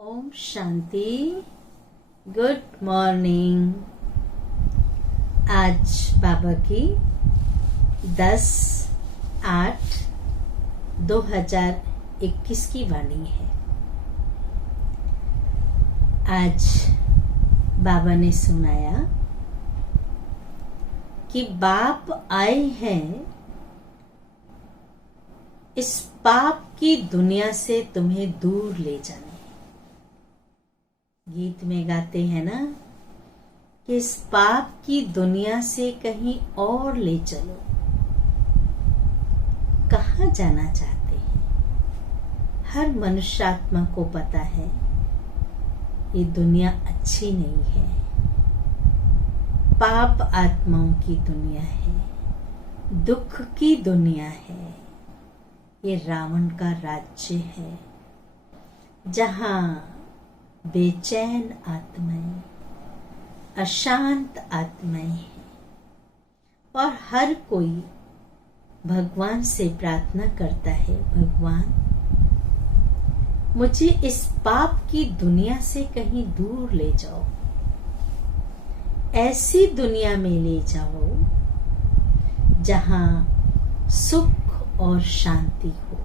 Om Shanti. Good morning. आज बाबा की 10/8/2021 की वाणी है। आज बाबा ने सुनाया कि बाप आए हैं इस पाप की दुनिया से तुम्हें दूर ले जाने। गीत में गाते हैं ना कि इस पाप की दुनिया से कहीं और ले चलो। कहाँ जाना चाहते हैं? हर मनुष्यात्मा को पता है ये दुनिया अच्छी नहीं है, पाप आत्माओं की दुनिया है, दुख की दुनिया है। ये रावण का राज्य है जहां बेचैन आत्माएं, अशांत आत्माएं हैं और हर कोई भगवान से प्रार्थना करता है, भगवान मुझे इस पाप की दुनिया से कहीं दूर ले जाओ, ऐसी दुनिया में ले जाओ जहां सुख और शांति हो।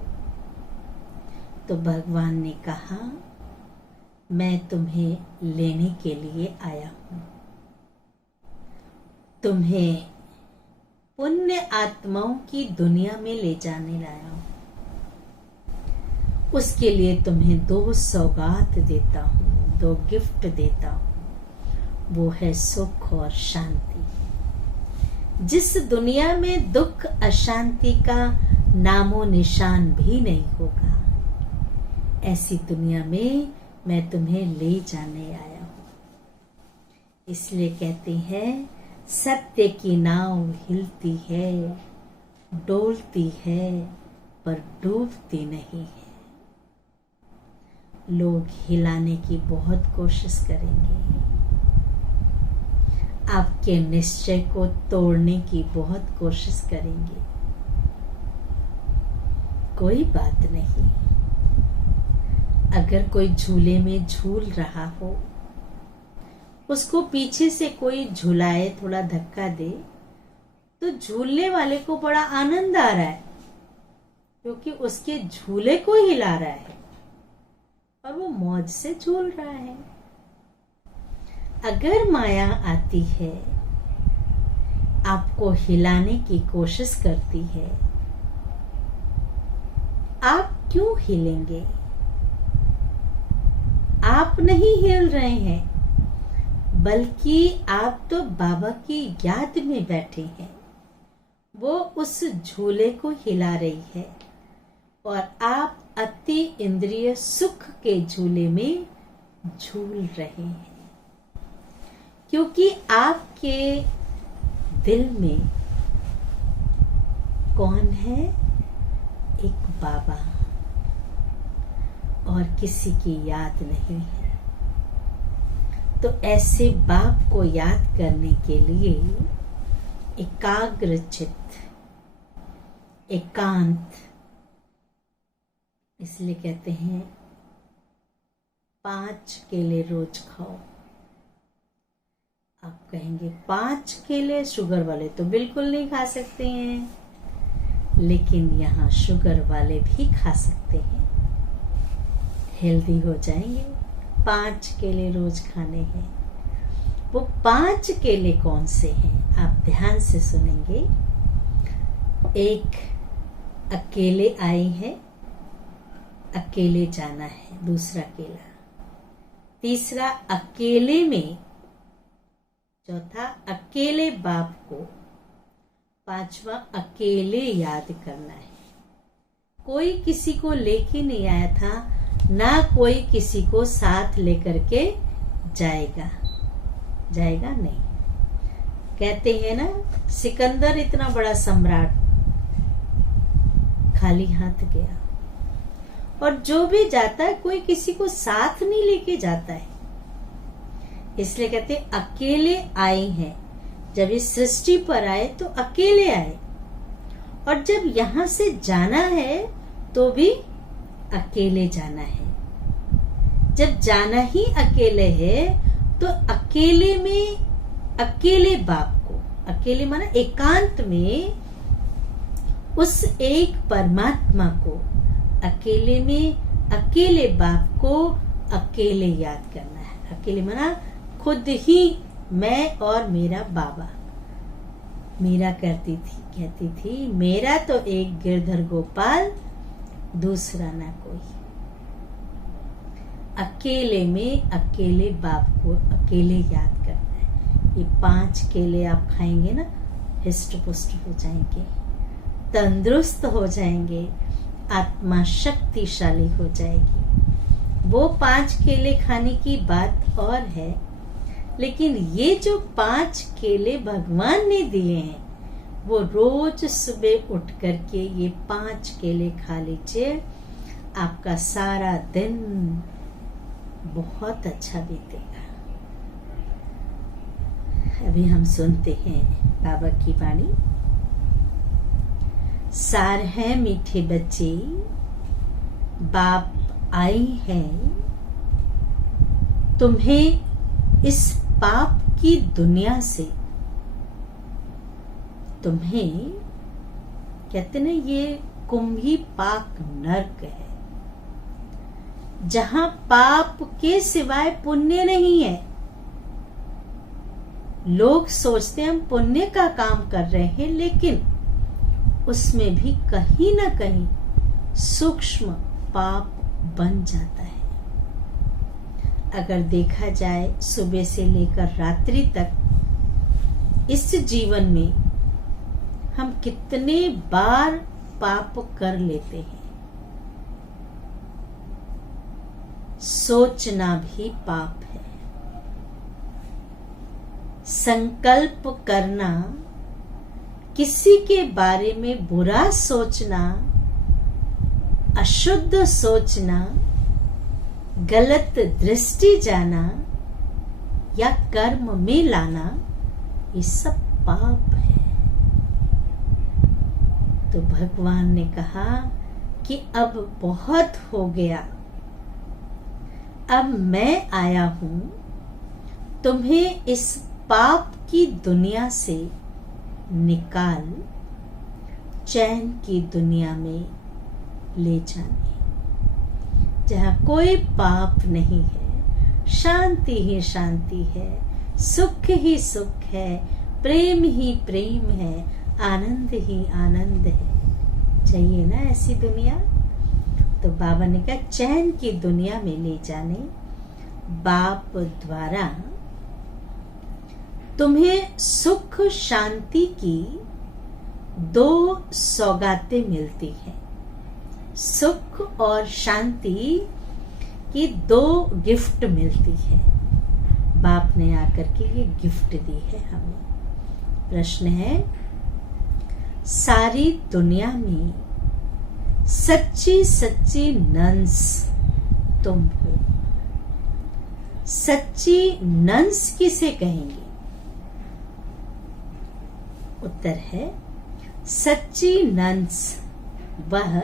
तो भगवान ने कहा मैं तुम्हें लेने के लिए आया हूं, तुम्हें पुण्य आत्माओं की दुनिया में ले जाने लाया हूं। उसके लिए तुम्हें 2 सौगात देता हूं, 2 गिफ्ट देता हूं। वो है सुख और शांति। जिस दुनिया में दुख अशांति का नामो निशान भी नहीं होगा, ऐसी दुनिया में मैं तुम्हें ले जाने आया हूं। इसलिए कहते हैं सत्य की नाव हिलती है, डोलती है, पर डूबती नहीं है। लोग हिलाने की बहुत कोशिश करेंगे, आपके निश्चय को तोड़ने की बहुत कोशिश करेंगे। कोई बात नहीं, अगर कोई झूले में झूल रहा हो, उसको पीछे से कोई झुलाए, थोड़ा धक्का दे, तो झूलने वाले को बड़ा आनंद आ रहा है क्योंकि उसके झूले को हिला रहा है और वो मौज से झूल रहा है। अगर माया आती है, आपको हिलाने की कोशिश करती है, आप क्यों हिलेंगे? आप नहीं हिल रहे हैं, बल्कि आप तो बाबा की याद में बैठे हैं। वो उस झूले को हिला रही है और आप अति इंद्रिय सुख के झूले में झूल रहे हैं, क्योंकि आपके दिल में कौन है? एक बाबा और किसी की याद नहीं है। तो ऐसे बाप को याद करने के लिए एकाग्र चित्त, एकांत, इसलिए कहते हैं 5 केले रोज खाओ। आप कहेंगे 5 केले? शुगर वाले तो बिल्कुल नहीं खा सकते हैं, लेकिन यहाँ शुगर वाले भी खा सकते हैं, हेल्दी हो जाएंगे। 5 केले रोज खाने हैं। वो 5 केले कौन से हैं? आप ध्यान से सुनेंगे। एक, अकेले आए हैं, अकेले जाना है, दूसरा केला। तीसरा, अकेले में। चौथा, अकेले बाप को। 5वां, अकेले याद करना है। कोई किसी को लेके नहीं आया था, ना कोई किसी को साथ लेकर के जाएगा नहीं। कहते हैं ना, सिकंदर इतना बड़ा सम्राट खाली हाथ गया, और जो भी जाता है कोई किसी को साथ नहीं लेके जाता है। इसलिए कहते हैं अकेले आए हैं। जब इस सृष्टि पर आए तो अकेले आए, और जब यहां से जाना है तो भी अकेले जाना है। जब जाना ही अकेले है तो अकेले में अकेले बाप को, अकेले माना एकांत में उस एक परमात्मा को, अकेले में अकेले बाप को अकेले याद करना है। अकेले माना खुद ही मैं और मेरा बाबा। मीरा कहती थी मेरा तो एक गिरधर गोपाल, दूसरा ना कोई। अकेले में अकेले बाप को अकेले याद करना है। ये 5 केले आप खाएंगे ना, हिस्ट पुष्ट हो जाएंगे, तंदुरुस्त हो जाएंगे, आत्मा शक्तिशाली हो जाएगी। वो 5 केले खाने की बात और है, लेकिन ये जो 5 केले भगवान ने दिए हैं, वो रोज सुबह उठ करके ये 5 केले खा लीजिए, आपका सारा दिन बहुत अच्छा बीतेगा। अभी हम सुनते हैं बाबा की वाणी। सार है मीठे बच्चे, बाप आई है, तुम्हें इस पाप की दुनिया से, तुम्हें कहते ना ये कुंभी पाक नर्क है, जहां पाप के सिवाय पुण्य नहीं है। लोग सोचते हैं हम पुण्य का काम कर रहे हैं, लेकिन उसमें भी कहीं ना कहीं सूक्ष्म पाप बन जाता है। अगर देखा जाए सुबह से लेकर रात्रि तक इस जीवन में हम कितने बार पाप कर लेते हैं। सोचना भी पाप है, संकल्प करना, किसी के बारे में बुरा सोचना, अशुद्ध सोचना, गलत दृष्टि जाना या कर्म में लाना, ये सब पाप है। तो भगवान ने कहा कि अब बहुत हो गया, अब मैं आया हूं तुम्हें इस पाप की दुनिया से निकाल चैन की दुनिया में ले जाने, जहां कोई पाप नहीं है, शांति ही शांति है, सुख ही सुख है, प्रेम ही प्रेम है, आनंद ही आनंद है। चाहिए ना ऐसी दुनिया? तो बाबा ने कहा चैन की दुनिया में ले जाने, बाप द्वारा तुम्हें सुख शांति की 2 सौगातें मिलती हैं। सुख और शांति की 2 गिफ्ट मिलती है। बाप ने आकर के ये गिफ्ट दी है हमें। प्रश्न है, सारी दुनिया में सच्ची सच्ची नंस तुम हो। सच्ची नंस किसे कहेंगे? उत्तर है, सच्ची नंस वह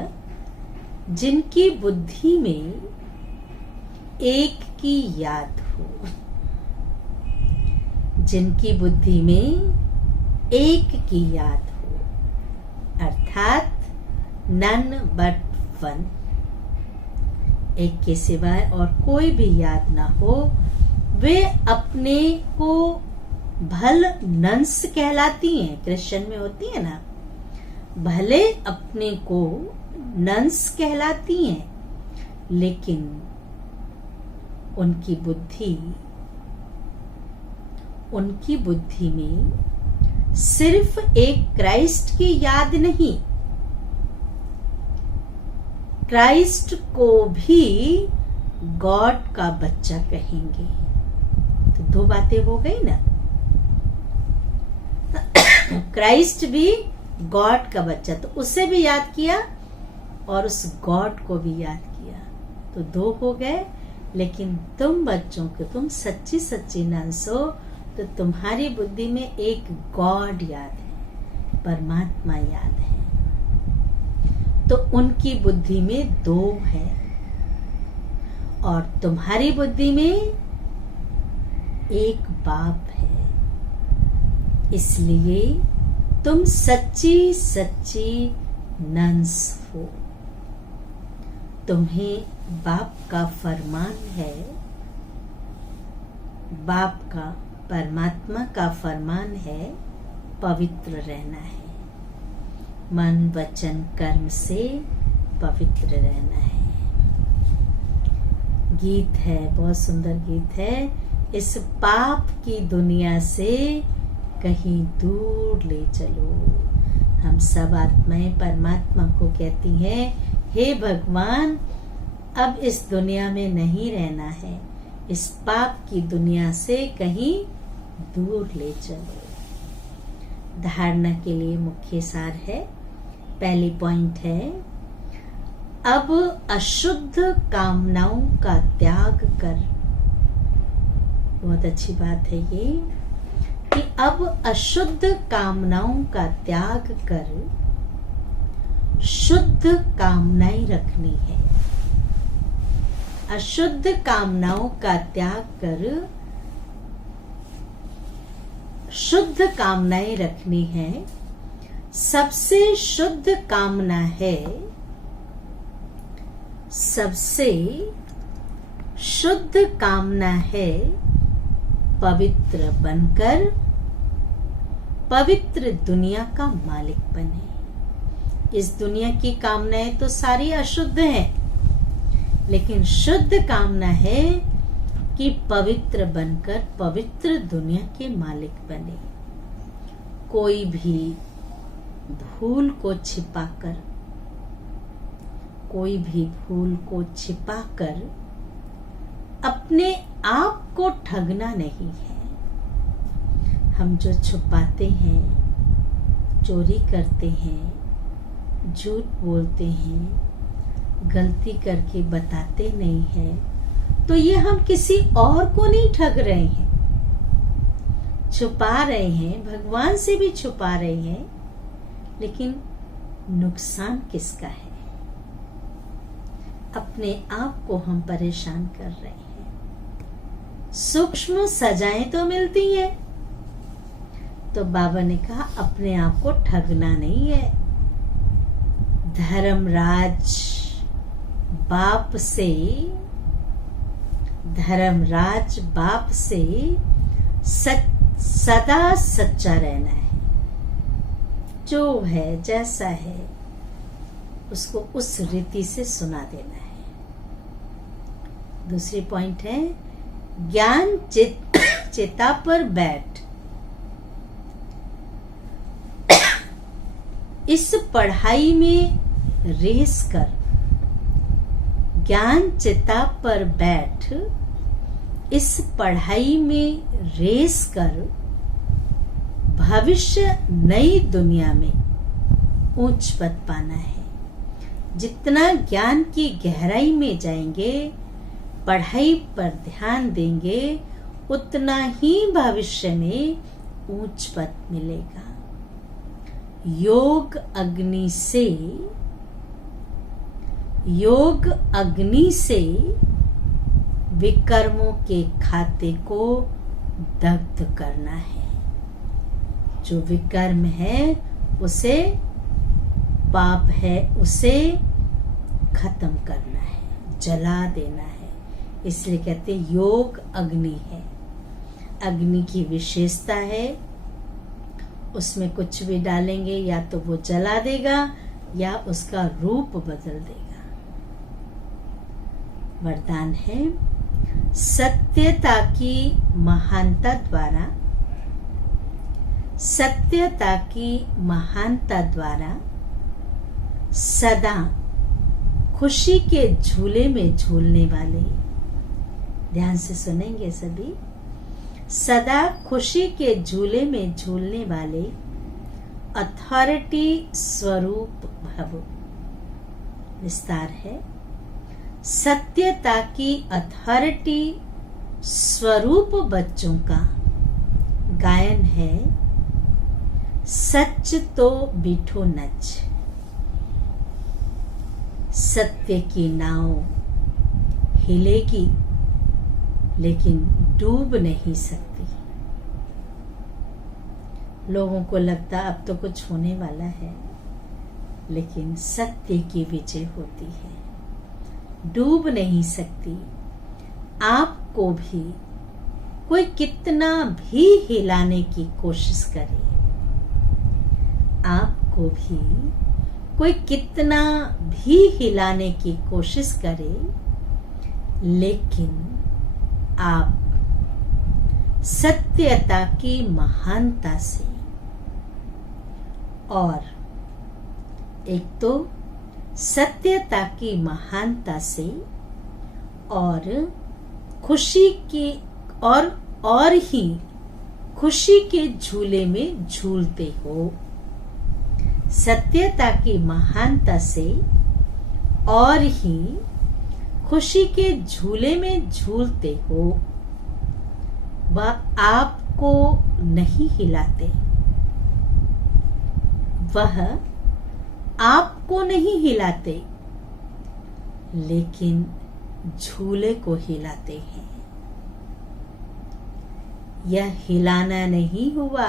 जिनकी बुद्धि में एक की याद हो। जिनकी बुद्धि में एक की याद हो, अर्थात नन बट वन, एक के सिवाय और कोई भी याद ना हो, वे अपने को भल नंस कहलाती हैं। क्रिश्चियन में होती है ना, भले अपने को नंस कहलाती हैं, लेकिन उनकी बुद्धि में सिर्फ एक क्राइस्ट की याद नहीं, क्राइस्ट को भी गॉड का बच्चा कहेंगे। तो 2 बातें हो गई ना। क्राइस्ट भी गॉड का बच्चा, तो उसे भी याद किया और उस गॉड को भी याद किया, तो 2 हो गए। लेकिन तुम बच्चों को, तुम सच्ची सच्ची नंस हो, तो तुम्हारी बुद्धि में एक गॉड याद है, परमात्मा याद है। तो उनकी बुद्धि में 2 है, और तुम्हारी बुद्धि में एक बाप है। इसलिए तुम सच्ची सच्ची नंस हो। तुम्हें बाप का फरमान है, बाप का, परमात्मा का फरमान है, पवित्र रहना है। मन वचन कर्म से पवित्र रहना है। गीत है, बहुत सुंदर गीत है। इस पाप की दुनिया से कहीं दूर ले चलो। हम सब आत्माएं परमात्मा को कहती हैं, हे भगवान, अब इस दुनिया में नहीं रहना है, इस पाप की दुनिया से कहीं दूर ले चलो। धारणा के लिए मुख्य सार है। पहली पॉइंट है, अब अशुद्ध कामनाओं का त्याग कर। बहुत अच्छी बात है ये कि अब अशुद्ध कामनाओं का त्याग कर शुद्ध कामनाएं रखनी है। अशुद्ध कामनाओं का त्याग कर शुद्ध कामनाएं रखनी है। सबसे शुद्ध कामना है, सबसे शुद्ध कामना है पवित्र बनकर पवित्र दुनिया का मालिक बने। इस दुनिया की कामनाएं तो सारी अशुद्ध हैं, लेकिन शुद्ध कामना है कि पवित्र बनकर पवित्र दुनिया के मालिक बने। कोई भी भूल को छिपाकर, कोई भी भूल को छिपाकर अपने आप को ठगना नहीं है। हम जो छुपाते हैं, चोरी करते हैं, झूठ बोलते हैं, गलती करके बताते नहीं हैं, तो ये हम किसी और को नहीं ठग रहे हैं, छुपा रहे हैं, भगवान से भी छुपा रहे हैं, लेकिन नुकसान किसका है? अपने आप को हम परेशान कर रहे हैं। सूक्ष्म सजाएं तो मिलती हैं, तो बाबा ने कहा अपने आप को ठगना नहीं है। धर्मराज बाप से, धर्मराज बाप से सदा सच्चा रहना है। जो है, जैसा है, उसको उस रीति से सुना देना है। दूसरी पॉइंट है, ज्ञान चिता पर बैठ। इस पढ़ाई में रेस कर। ज्ञान चिता पर बैठ, इस पढ़ाई में रेस कर। भविष्य नई दुनिया में ऊंच पद पाना है। जितना ज्ञान की गहराई में जाएंगे, पढ़ाई पर ध्यान देंगे, उतना ही भविष्य में ऊंच पद मिलेगा। योग अग्नि से, योग अग्नि से विकर्मों के खाते को दग्ध करना है। जो विकर्म है, उसे, पाप है, उसे खत्म करना है, जला देना है। इसलिए कहते हैं योग अग्नि है। अग्नि की विशेषता है, उसमें कुछ भी डालेंगे या तो वो जला देगा या उसका रूप बदल देगा। वरदान है, सत्यता की महानता द्वारा, सत्यता की महानता द्वारा सदा खुशी के झूले में झूलने वाले, ध्यान से सुनेंगे सभी, सदा खुशी के झूले में झूलने वाले अथॉरिटी स्वरूप भव। विस्तार है, सत्यता की अथॉरिटी स्वरूप बच्चों का गायन है, सच तो बिठो नच। सत्य की नाव हिलेगी लेकिन डूब नहीं सकती। लोगों को लगता अब तो कुछ होने वाला है, लेकिन सत्य की विजय होती है। डूब नहीं सकती। आपको भी कोई कितना भी हिलाने की कोशिश करे, आपको भी कोई कितना भी हिलाने की कोशिश करे, लेकिन आप सत्यता की महानता से, और एक तो सत्यता की महानता से और खुशी की और ही खुशी के झूले में झूलते हो। सत्यता की महानता से और ही खुशी के झूले में झूलते हो। वह आपको नहीं हिलाते, वह आपको नहीं हिलाते, लेकिन झूले को हिलाते हैं। यह हिलाना नहीं हुआ,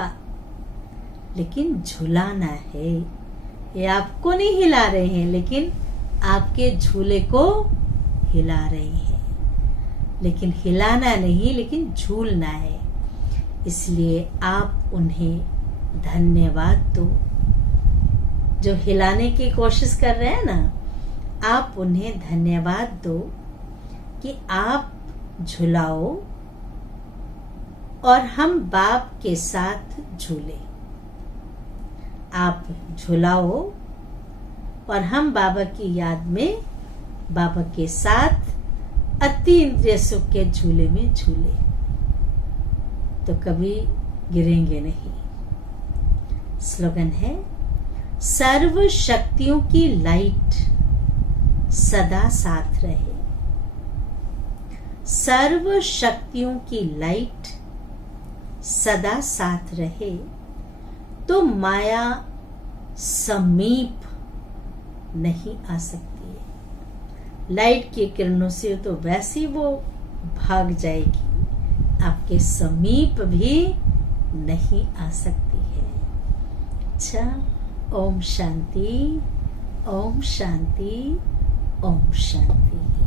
लेकिन झुलाना है। ये आपको नहीं हिला रहे हैं, लेकिन आपके झूले को हिला रहे हैं। लेकिन हिलाना नहीं, लेकिन झूलना है। इसलिए आप उन्हें धन्यवाद दो। जो हिलाने की कोशिश कर रहे हैं ना, आप उन्हें धन्यवाद दो कि आप झुलाओ और हम बाप के साथ झूले। आप झुलाओ और हम बाबा की याद में बाबा के साथ अति इंद्रिय सुख के झूले में झूले, तो कभी गिरेंगे नहीं। स्लोगन है, सर्व शक्तियों की लाइट सदा साथ रहे। सर्व शक्तियों की लाइट सदा साथ रहे, तो माया समीप नहीं आ सकती है। लाइट की किरणों से तो वैसे ही वो भाग जाएगी, आपके समीप भी नहीं आ सकती है। अच्छा, ओम शांति, ओम शांति, ओम शांति।